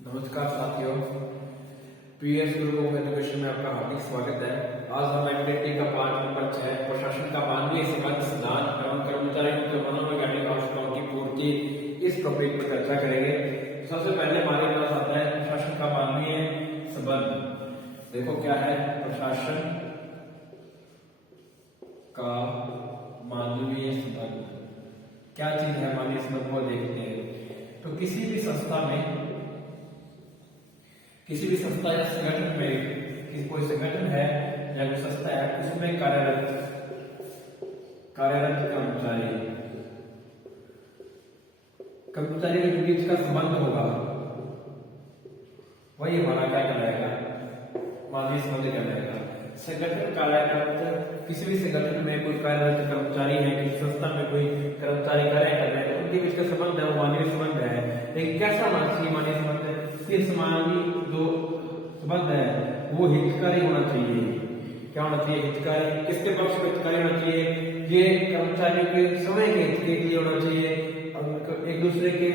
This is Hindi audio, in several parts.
नमस्कार साथियों, पीएस ग्रुप ऑफ एजुकेशन में आपका हार्दिक स्वागत है। आज हम एक्टिविटी का पार्ट नंबर 6 प्रशासन का मानवीय संबंध सिद्धांत एवं कर्मचारियों के मनोवैज्ञानिक आवश्यकताओं की पूर्ति इस टॉपिक पर चर्चा करेंगे। सबसे पहले हमारे पास आता है प्रशासन का मानवीय संबंध। देखो क्या है प्रशासन का मानवीय संबंध, क्या चीज है मानवीय संबंध को देखते हैं। तो किसी भी संस्था या संगठन में कोई संगठन है या कोई संस्था है, उसमें कार्यरत कर्मचारी के बीच का संबंध होगा, वही हमारा क्या कहलाएगा, मानवीय संबंध कहलाएगा। संगठन कार्यरत, किसी भी संगठन में कोई कार्यरत कर्मचारी है, किसी संस्था में कोई कर्मचारी कार्य कर रहे हैं, उनके बीच का संबंध है वो मानवीय संबंध है। लेकिन कैसा होना चाहिए मानवीय संबंध? सिर्फ मानवीय जो संबंध है वो हितकारी होना चाहिए। क्या होना चाहिए? हितकारी। किसके पक्ष में हितकारी होना चाहिए? ये कर्मचारियों के समय के हित के लिए होना चाहिए, एक दूसरे के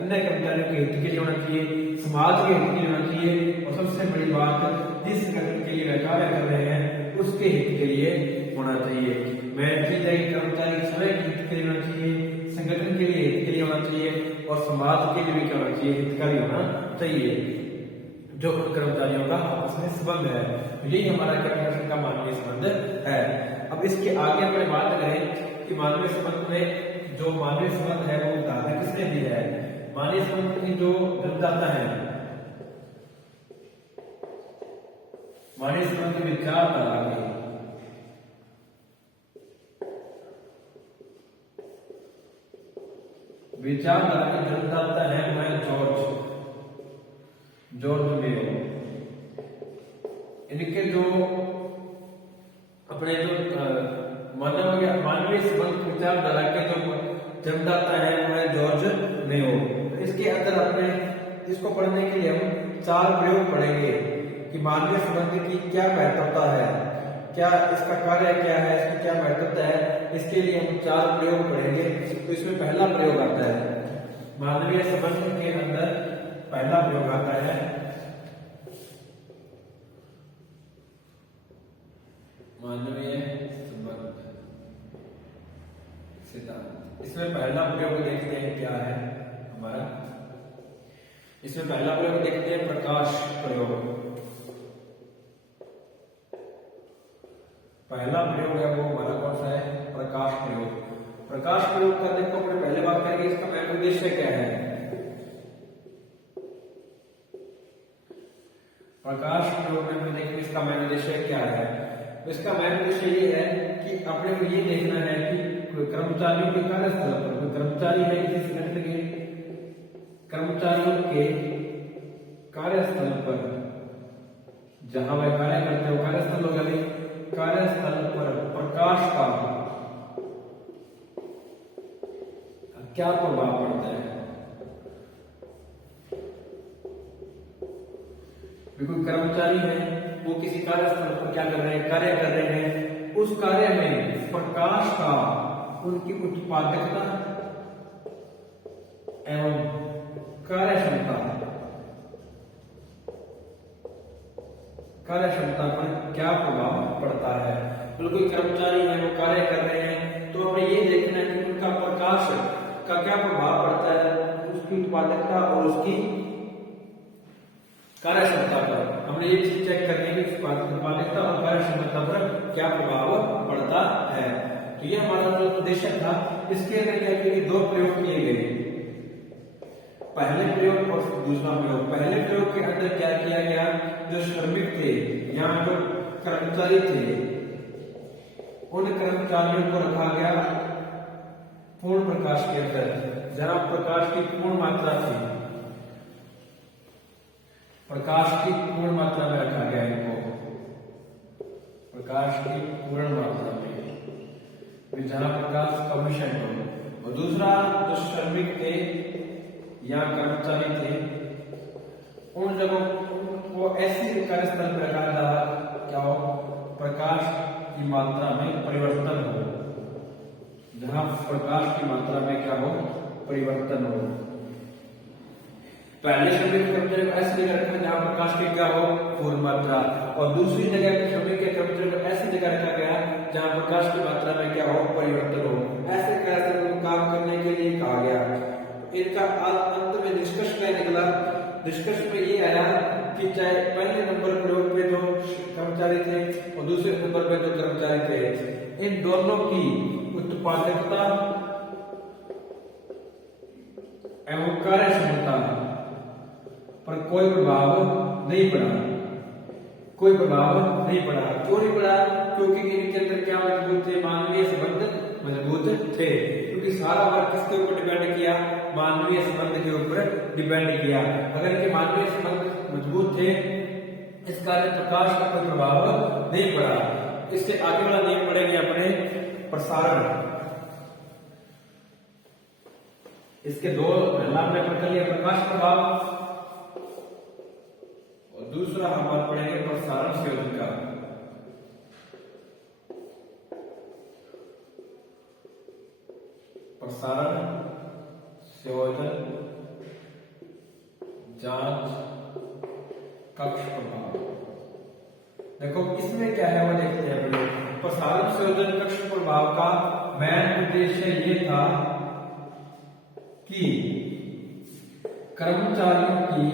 अन्य कर्मचारियों के हित के लिए होना चाहिए, समाज के हित के लिए होना चाहिए, और सबसे बड़ी बात जिस संगठन के लिए वे कार्य कर रहे हैं उसके हित के लिए होना चाहिए। मेन चीज है कि कर्मचारी के समय के हित के लिए होना चाहिए, संगठन के लिए हित के लिए होना चाहिए, और समाज के लिए भी क्या होना चाहिए? हितकारी होना चाहिए, जो कर्मचारियों का आपस में संबंध है। तो यही हमारा क्या प्रशासन का मानवीय संबंध है। अब इसके आगे अपने बात करें कि मानवीय संबंध में जो मानवीय संबंध है वो धारणा किसने दी है? मानवीय संबंध की जो जन्मदाता है, मानवीय संबंध की विचारधारा की जन्मदाता है वह जॉर्ज मेयो। इनके जो अपने जो मानवीय संबंध विचारधारा के जो जन्मदाता है वह जॉर्ज मेयो। इसके अंदर अपने इसको पढ़ने के लिए हम 4 प्रयोग पढ़ेंगे कि मानवीय संबंध की क्या महत्वता है, क्या इसका कार्य क्या है, इसकी क्या महत्वता है। इसके लिए हम 4 प्रयोग पढ़ेंगे। तो इसमें पहला प्रयोग आता है मानवीय संबंध के अंदर, पहला प्रयोग आता है मानवीय संबंध सिद्धांत। इसमें पहला प्रयोग देखते हैं क्या है हमारा। इसमें पहला प्रयोग देखते हैं प्रकाश प्रयोग। पहला प्रयोग है वो हमारा कौन सा है? प्रकाश प्रयोग। प्रकाश प्रयोग करने को अपने पहले बात करेंगे इसका मेन उद्देश्य क्या है। प्रकाश प्रयोग में हम देखेंगे इसका मेन उद्देश्य क्या है। तो इसका मेन उद्देश्य ये है कि अपने को ये देखना है कि कर्मचारियों के कार्यस्थल पर, कोई कर्मचारी है किसी संगठन के, कर्मचारियों के कार्यस्थल पर जहां वह कार्य करते हो, कार्यस्थल होगा नहीं, कार्यस्थल पर प्रकाश का क्या प्रभाव पड़ता है। कोई कर्मचारी है वो किसी कार्यस्थल पर क्या कर रहे हैं? कार्य कर रहे हैं। उस कार्य में प्रकाश का उनकी उत्पादकता एवं कार्य क्षमता पर क्या प्रभाव पड़ता है। कोई कर्मचारी है वो कार्य कर रहे हैं, तो हमें ये देखना है कि उनका प्रकाश का क्या प्रभाव पड़ता है उसकी उत्पादकता और उसकी कार्य क्षमता पर। हमने ये चीज चेक करनी है कि उत्पादकता और कार्य क्षमता पर क्या प्रभाव पड़ता है। तो ये हमारा जो उद्देश्य था। इसके अंदर क्या किए? 2 प्रयोग किए गए, पहले प्रयोग और दूसरा प्रयोग। पहले प्रयोग के अंदर क्या किया गया? जो श्रमिक थे या जो कर्मचारी थे, उन कर्मचारियों को रखा गया पूर्ण प्रकाश के अंदर, जहां प्रकाश की पूर्ण मात्रा थी, प्रकाश की पूर्ण मात्रा में रखा गया इनको, प्रकाश की पूर्ण मात्रा में, जहां प्रकाश कमीशन हो। और दूसरा जो श्रमिक थे या कर्मचारी थे, उन जगहों को ऐसी कार्यस्थल पर रखा जा क्या हो? प्रकाश की मात्रा में परिवर्तन हो, जहां प्रकाश की मात्रा में क्या हो? परिवर्तन हो। पहले श्रमिक कर्मचारी को ऐसी जगह रखा जहां प्रकाश की क्या हो पूर्ण मात्रा, और दूसरी जगह श्रमिक के कर्मचारी को ऐसी जगह रखा गया जहां प्रकाश की मात्रा में क्या हो परिवर्तन हो। ऐसे तरह से उनको काम करने के लिए कहा गया। इनका अंत में निष्कर्ष क्या निकला? निष्कर्ष में ये आया कि चाहे पहले नंबर प्रयोग पे जो कर्मचारी थे और दूसरे नंबर पे जो कर्मचारी थे, इन दोनों की उत्पादकता एवं कार्य क्षमता पर कोई प्रभाव नहीं पड़ा। कोई प्रभाव नहीं पड़ा। क्यों नहीं पड़ा? क्योंकि इनके अंदर क्या मजबूत थे? मानवीय संबंध मजबूत थे। क्योंकि सारा वर्क किसके ऊपर डिपेंड किया? मानवीय संबंध के ऊपर डिपेंड किया। अगर के मानवीय संबंध मजबूत थे, इस कारण प्रकाश का कोई प्रभाव नहीं पड़ा। इसके आगे वाला नियम पढ़ेंगे अपने प्रसारण। इसके दो पहला हमने पढ़ लिया प्रकाश प्रभाव और दूसरा हम पढ़ेंगे प्रसारण संयोजन का। प्रसारण संयोजन जांच कक्ष प्रभाव। देखो इसमें क्या है वो देखते हैं पहले। प्रसारण संयोजन कक्ष प्रभाव का मेन उद्देश्य ये था कि कर्मचारियों की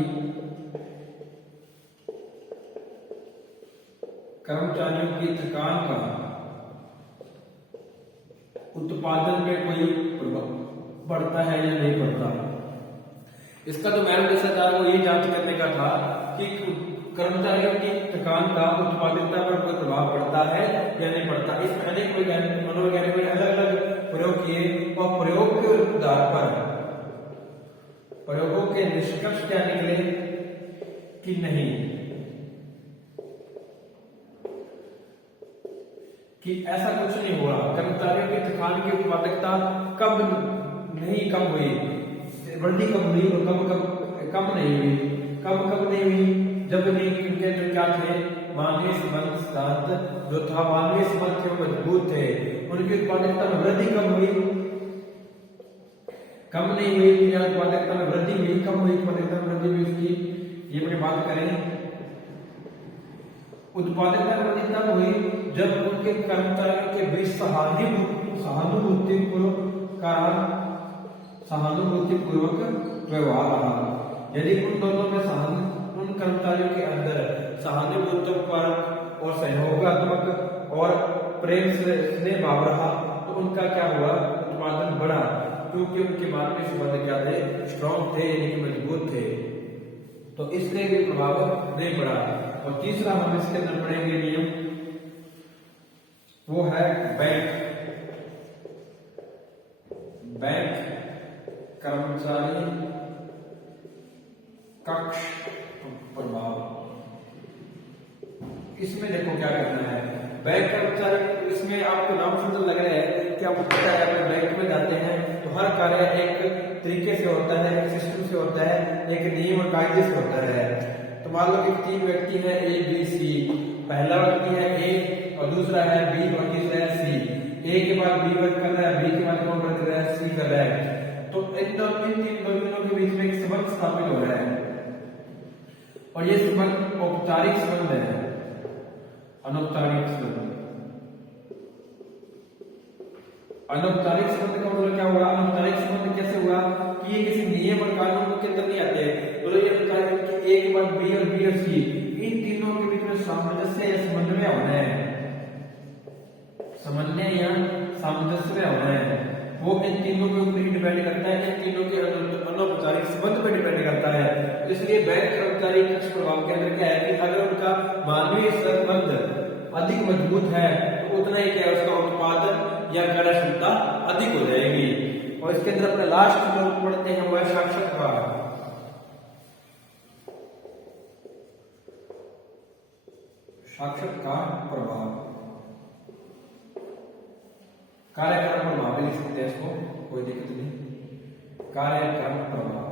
थकान का उत्पादन में कोई प्रभाव पड़ता है या नहीं पड़ता। इसका जो मेन उद्देश्य था वो ये जांच करने का था कि कर्मचारियों की थकान का उत्पादकता पर कोई प्रभाव पड़ता है या नहीं पड़ता। इसमें अनेक मनोवैज्ञानिकों ने अलग अलग प्रयोग किए और प्रयोग के आधार पर प्रयोगों के निष्कर्ष क्या निकले कि नहीं, कि ऐसा कुछ नहीं हुआ। कर्मचारियों की थकान की उत्पादकता कब नहीं कम हुई, वृद्धि कब हुई और कब नहीं हुई। कब नहीं हुई? जब नहीं इनके अंदर क्या थे? मानवीय संबंध सिद्धांत जो था, मानवीय संबंध थे मजबूत थे। उनकी उत्पादकता में वृद्धि कब हुई? कम नहीं हुई। उत्पादकता में वृद्धि हुई। कब हुई उत्पादकता में वृद्धि हुई उसकी ये अपनी बात करें। उत्पादकता में वृद्धि तब हुई जब उनके कर्मचारियों के बीच सहानुभूतिपूर्वक व्यवहार रहा। यदि उन दोनों में उन कर्मचारियों के अंदर सहानुभूतिपूर्वक और सहयोगात्मक और प्रेम स्नेह भाव रहा तो उनका क्या हुआ? उत्पादन बढ़ा, क्योंकि उनके मानवीय संबंध क्या थे? स्ट्रॉन्ग थे, यानी कि मजबूत थे। तो इसलिए भी प्रभाव नहीं पड़ा। और तीसरा हम इसके अंदर पढ़ेंगे नियम, वो है बैंक कर्मचारी कक्ष प्रभाव। इसमें देखो क्या करना है। बैंक कर्मचारी, इसमें आपको नाम सुंदर लग रहा है कि आपको पता है अगर बैंक में जाते हैं तो हर कार्य एक तरीके से होता है, एक सिस्टम से होता है, एक नियम और कायदे से होता है। तो मान लो कि तीन व्यक्ति है ए बी सी। पहला व्यक्ति है ए और दूसरा है बी और तीसरा है सी। ए के बाद बी वर्क कर रहा है, बी के बाद कौन वर्क कर रहा है? सी कर रहा है। तो इन तीन दोनों के बीच में एक संबंध स्थापित हो रहा है और ये संबंध औपचारिक संबंध है, अनौपचारिक संबंध। अनौपचारिक संबंध का मतलब क्या हुआ? अनौपचारिक संबंध कैसे हुआ कि ये किसी नियम और कानून के अंदर नहीं आते। तो ये बताया कि ए के बाद बी और सी, इन तीनों के बीच में सामंजस्य या समन्वय होना है। समन्वय या सामंजस्य होना है, वो इन तीनों के ऊपर डिपेंड करता है, इन तीनों के अनौपचारिक संबंध पर डिपेंड करता है। तो इसलिए बैंक कर्मचारी कक्ष प्रभाव के अंदर क्या है कि अगर उनका मानवीय संबंध अधिक मजबूत है तो उतना ही क्या है, उसका उत्पादन या कार्य क्षमता अधिक हो जाएगी। और इसके अंदर अपने लास्ट जो पढ़ते हैं वो है साक्षात्कार। साक्षात्कार प्रभाव, कार्यक्रम प्रभाव लिख सकते हैं इसको, कोई दिक्कत नहीं। कार्यक्रम प्रभाव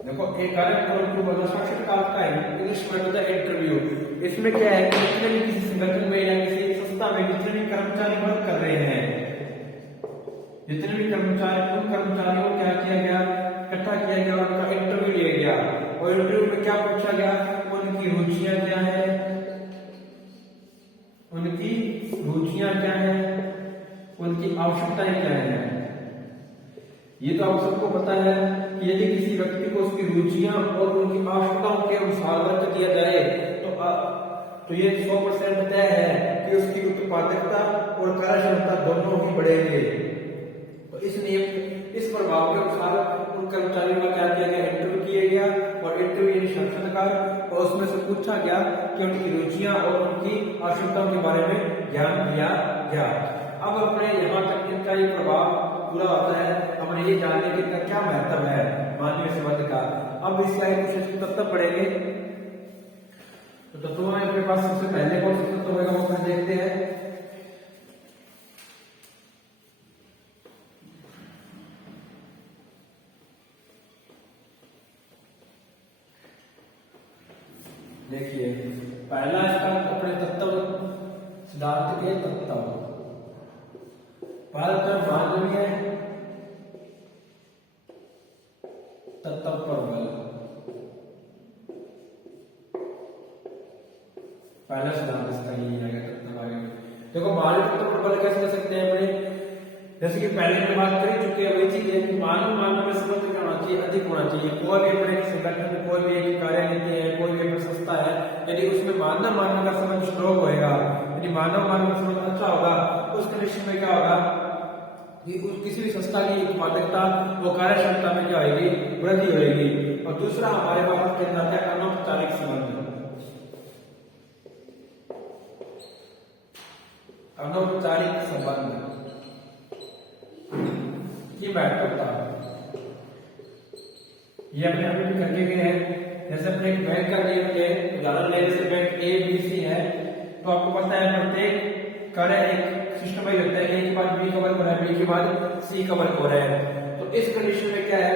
देखो, एक कार्यक्रम को साक्षात्कार का है, इंग्लिश में होता है इंटरव्यू। इसमें क्या है कि जितने भी किसी संगठन में या किसी संस्था में जितने भी कर्मचारी वर्क कर रहे हैं, जितने भी कर्मचारी, उन कर्मचारियों को क्या किया गया? इकट्ठा किया गया, उनका इंटरव्यू लिया गया और इंटरव्यू में क्या पूछा गया, उनकी रुचियां क्या है, उनकी रुचियां क्या है, उनकी आवश्यकताएं क्या है। ये तो आप सबको पता है कि यदि किसी व्यक्ति को उसकी रुचियां और उनकी आवश्यकताओं के अनुसार वर्क दिया जाए तो ये 100% तय है कि उसकी उत्पादकता और कार्यक्षमता दोनों ही बढ़ेंगे। तो इस प्रभाव के अनुसार उन कर्मचारियों का क्या किया गया, इंटरव्यू किया गया और इंटरव्यू यानी साक्षात्कार, और उसमें से पूछा गया कि उनकी रुचियां और उनकी आवश्यकताओं के बारे में ज्ञान दिया गया। अब अपने यहाँ तक इनका ये प्रभाव पूरा होता है, हमें ये जानने की इनका क्या महत्व है मानवीय संबंध का। अब इस स्लाइड कुछ तत्व पढ़ेंगे। तो तत्वों में अपने पास सबसे पहले कौन सा तत्व होगा वो देखते हैं। देखिए पहला इसका अपने तत्व सिद्धांत के तत्व, पहला तत्व मानवीय तत्व पर बल। पहला सिद्धांत इसका यही है तत्व आगे। देखो मानवीय तत्व पर बल कैसे कर सकते हैं अपने, जैसे कि पहले में बात कर चुके हैं वही चीज है कि मानव में संबंध क्या होना चाहिए, अधिक होना चाहिए। कोई भी अपने संगठन में कोई भी एक कार्य लेते हैं, कोई भी संस्था है, यदि उसमें मानव का संबंध स्ट्रॉन्ग होएगा, यदि मानव का संबंध अच्छा होगा, उस कंडीशन में क्या होगा कि किसी भी संस्था की उत्पादकता वो कार्य क्षमता में क्या होगी, वृद्धि होगी। और दूसरा हमारे पास क्या जाता है, अनौपचारिक संबंध। अनौपचारिक संबंध की महत्वता ये अपने आप में करके गए हैं। जैसे अपने एक बैंक का नियम के उदाहरण ले, जैसे बैंक ABC है, तो आपको पता है प्रत्येक कार्य एक सिस्टम में रहता है, A के बाद B कवर हो रहा है, B के बाद C कवर हो रहा है। तो इस कंडीशन में क्या है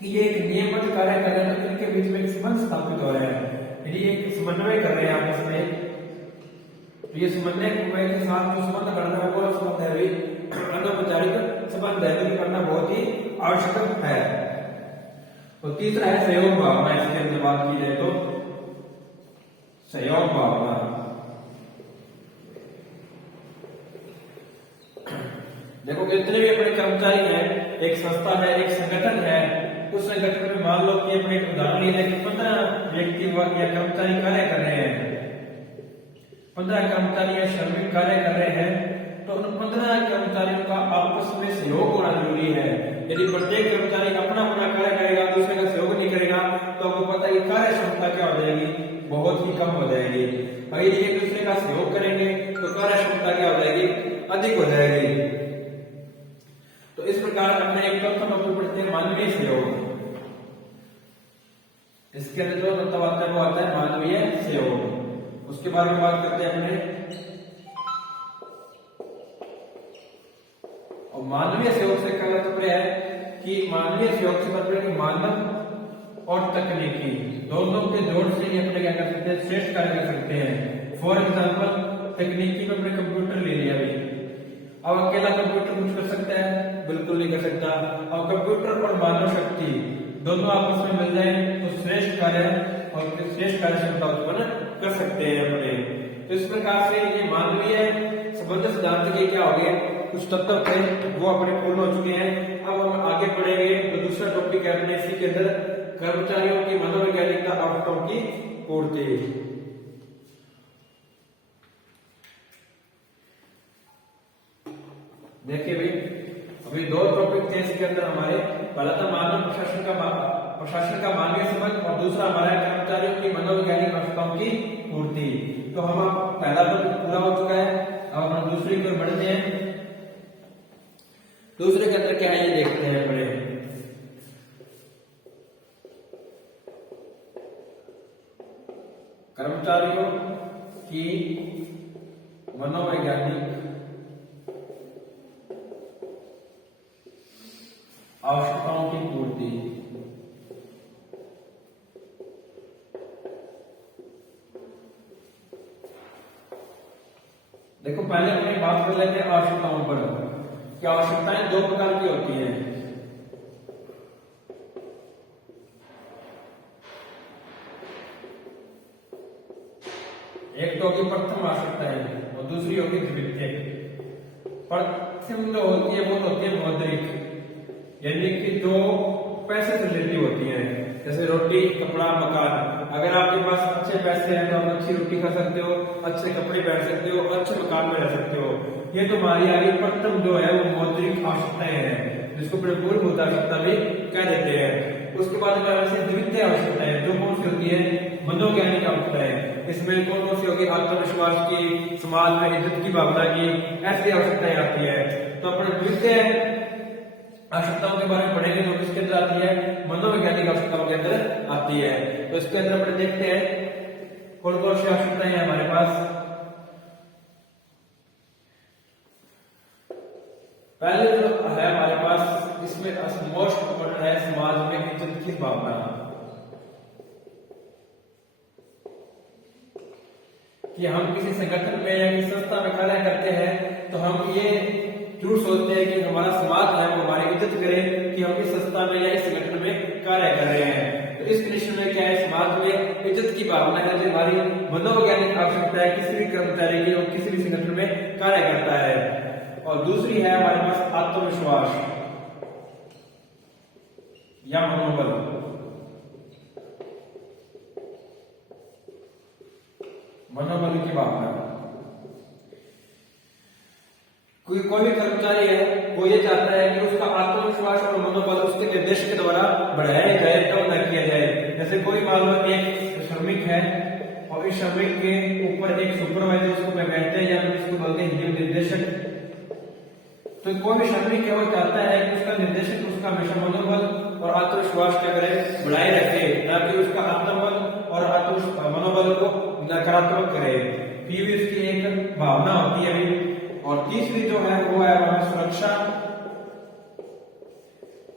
कि ये एक नियमित कार्य कर रहे हैं, तो इनके बीच में एक संबंध स्थापित हो रहा है, यदि एक समन्वय कर रहे हैं आपस में। तो ये समन्वय के साथ जो संबंध करना है वो संबंध है भी अनौपचारिक संबंध है, जो करना बहुत ही आवश्यक है। तो तीसरा है सहयोग भावना। इसके अंदर बात की जाए तो सहयोग भावना। देखो जितने भी अपने कर्मचारी हैं, एक संस्था है, एक संगठन है, उस संगठन में मान लो कि अपने उदाहरण लिए कि 15 व्यक्ति या कर्मचारी कार्य कर रहे हैं, 15 कर्मचारी या श्रमिक कार्य कर रहे हैं, तो उन 15 कर्मचारियों का आपस में सहयोग होना जरूरी है। यदि प्रत्येक कर्मचारी अपना अपना कार्य करेगा, दूसरे का सहयोग नहीं करेगा, तो आपको पता है कि कार्य क्षमता क्या हो जाएगी, बहुत ही कम हो जाएगी। अगर एक दूसरे का सहयोग करेंगे तो कार्य क्षमता क्या हो जाएगी, अधिक हो जाएगी। तो इस प्रकार अपने एक तत्व में पढ़ते हैं मानवीय सहयोग। इसके अंदर जो तत्व आता है वो आता है मानवीय सहयोग। उसके बारे में बात करते हैं अपने। और मानवीय सहयोग से क्या तात्पर्य है कि मानवीय सहयोग से तात्पर्य कि मानव और तकनीकी दोनों के जोड़ से ही अपने क्या कर सकते हैं, श्रेष्ठ कार्य कर सकते हैं। फॉर एग्जाम्पल तकनीकी में अपने कंप्यूटर ले लिया अभी, अब अकेला कंप्यूटर कुछ कर सकता है, बिल्कुल नहीं कर सकता। अब कंप्यूटर और मानव शक्ति दोनों आपस में मिल जाए तो श्रेष्ठ कार्य और श्रेष्ठ कार्य क्षमता उत्पन्न कर सकते हैं अपने। तो इस प्रकार से ये मानवीय संबंध सिद्धांत के क्या हो गए, कुछ तत्व थे वो अपने पूर्ण हो चुके हैं। अब हम आगे बढ़ेंगे तो दूसरा टॉपिक है अपने इसी के अंदर कर्मचारियों की मनोवैज्ञानिक आवश्यकताओं की पूर्ति। देखिए भाई अभी दो टॉपिक थे इसके अंदर हमारे, पहला था मानव प्रशासन का मानवीय संबंध और दूसरा हमारा कर्मचारियों की मनोवैज्ञानिक आवश्यकताओं की पूर्ति। तो हम पहला टॉपिक पूरा हो चुका है, अब हम दूसरी की ओर बढ़ते हैं। दूसरे के अंदर क्या है ये देखते हैं बड़े। कर्मचारियों की मनोवैज्ञानिक आवश्यकताओं की पूर्ति। देखो पहले अपनी बात कर लेते हैं आवश्यकताओं पर। क्या आवश्यकताएं दो प्रकार की होती हैं। एक तो होगी प्रथम आवश्यकताएं और दूसरी होगी द्वितीय। प्रथम जो होती है वो होती है मौद्रिक, यानी कि जो पैसे से रिलेटिव होती है, जैसे रोटी, कपड़ा, मकान। अगर आपके पास अच्छे पैसे हैं तो आप अच्छी रोटी खा सकते हो, अच्छे कपड़े पहन सकते हो, अच्छे मकान में रह सकते हो। ये तो हमारी आगे प्रथम जो है वो मौद्रिक आवश्यकताएं हैं, जिसको मूलभूत आवश्यकता भी कह देते हैं। उसके बाद द्वितीय आवश्यकताएं जो कौन सी होती है, मनोवैज्ञानिक आवश्यकताएं। इसमें कौन कौन सी होगी, आत्मविश्वास की, समाज में इज्जत की भावना की, ऐसी आवश्यकताएं आती है। तो अपने द्वितीय आवश्यकताओं के बारे में पढ़ेंगे तो किसके अंदर आती है, मनोवैज्ञानिक आवश्यकताओं के अंदर आती है। तो इसके अंदर अपने देखते हैं कौन कौन सी आवश्यकताएं हैं हमारे पास। पहले जो है हमारे पास, इसमें मोस्ट इम्पोर्टेंट है समाज में इज्जत की भावना, कि हम किसी संगठन में या किसी संस्था में कार्य करते हैं तो हम ये जरूर सोचते हैं कि हमारा समाज है वो हमारी इज्जत करे कि हम इस संस्था में या इस संगठन में कार्य कर रहे हैं। तो इस कंडीशन में क्या है, समाज में इज्जत की भावना है जो हमारी मनोवैज्ञानिक आवश्यकता है किसी भी कर्मचारी की और किसी भी संगठन में कार्य करता है। और दूसरी है हमारे पास आत्मविश्वास या मनोबल। मनोबल की भावना, कोई भी कर्मचारी है वो ये चाहता है कि उसका आत्मविश्वास और मनोबल उसके निर्देशक के द्वारा बढ़ाया जाए, कम न किया जाए। जैसे कोई मान लो एक श्रमिक है और इस श्रमिक के ऊपर एक सुपरवाइजर, उसको मैं कहते हैं या इसको बोलते हैं निर्देशक। तो कोई भी श्रमिक है वो चाहता है कि उसका निर्देशक उसका हमेशा मनोबल और आत्मविश्वास क्या करे, बढ़ाए रखे, ना कि उसका आत्मबल और मनोबल को नकारात्मक करे। फिर भी इसकी एक भावना होती है। और तीसरी जो है वो है सुरक्षा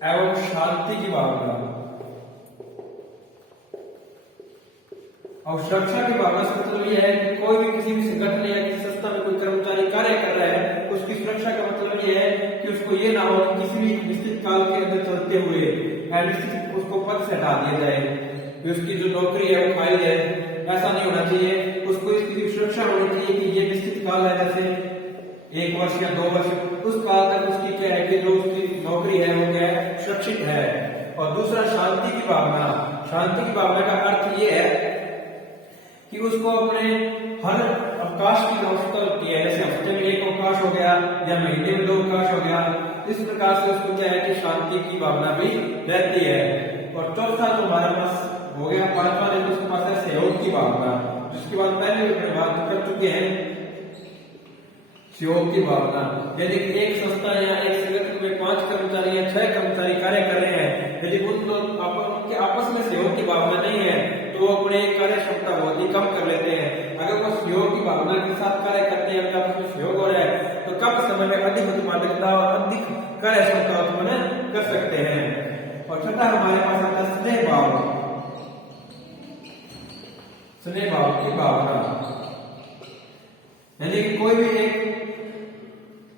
एवं शांति की भावना। और सुरक्षा की भावना से मतलब यह है कि कोई भी किसी भी संगठन या किसी संस्था में कोई कर्मचारी कार्य कर रहा है, उसकी सुरक्षा का मतलब यह है कि उसको ये ना हो कि किसी भी निश्चित काल के अंदर चलते हुए निश्चित उसको पद से हटा दिया जाए, कि उसकी जो नौकरी है वो खाई जाए। ऐसा नहीं होना चाहिए। उसको इसकी सुरक्षा होनी चाहिए कि ये निश्चित काल है, जैसे 1 वर्ष या 2 वर्ष, उस काल तक उसकी क्या है कि जो उसकी नौकरी है वो क्या है, सुरक्षित है। और दूसरा शांति की भावना। शांति की भावना का अर्थ ये है कि उसको अपने हर अवकाश की आवश्यकता होती है, जैसे हफ्ते में 1 अवकाश हो गया या महीने में 2 अवकाश हो गया। इस प्रकार से उसको क्या है कि शांति की भावना भी रहती है। और चौथा तो हमारे पास हो गया, पांचवा जो उसके पास है सहयोग की भावना, जिसके बाद पहले भी बात कर चुके हैं, सहयोग की भावना। यदि एक संस्था या एक संगठन में 5 कर्मचारी या 6 कर्मचारी कार्य कर रहे हैं, यदि उनके आपस में सहयोग की भावना नहीं है तो वो अपने कार्य क्षमता बहुत ही कम कर लेते हैं। अगर वो सहयोग की भावना के साथ कार्य करते हैं, आपस में सहयोग हो रहा है, तो कम समय में अधिक उत्पादकता और अधिक कार्य क्षमता उत्पन्न कर सकते हैं। और छठा हमारे पास आता है स्नेह भाव। स्नेह भाव की भावना, यानी कि कोई भी एक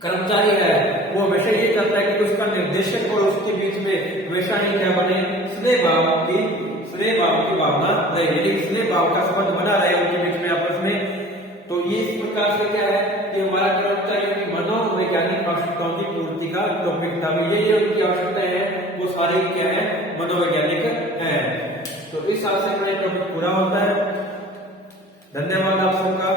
कर्मचारी है वो हमेशा ये चाहता है कि उसका निर्देशक और उसके बीच में हमेशा ही क्या बने, स्नेह भाव की भावना रहे, यानी स्नेह भाव का संबंध बना रहे उनके बीच में आपस में। तो ये इस प्रकार से क्या है कि हमारा कर्मचारियों की मनोवैज्ञानिक आवश्यकताओं की पूर्ति का टॉपिक था। ये उनकी आवश्यकताएं हैं वो सारे क्या है, मनोवैज्ञानिक है। तो इस हिसाब से अपना टॉपिक पूरा होता है। धन्यवाद आप सबका।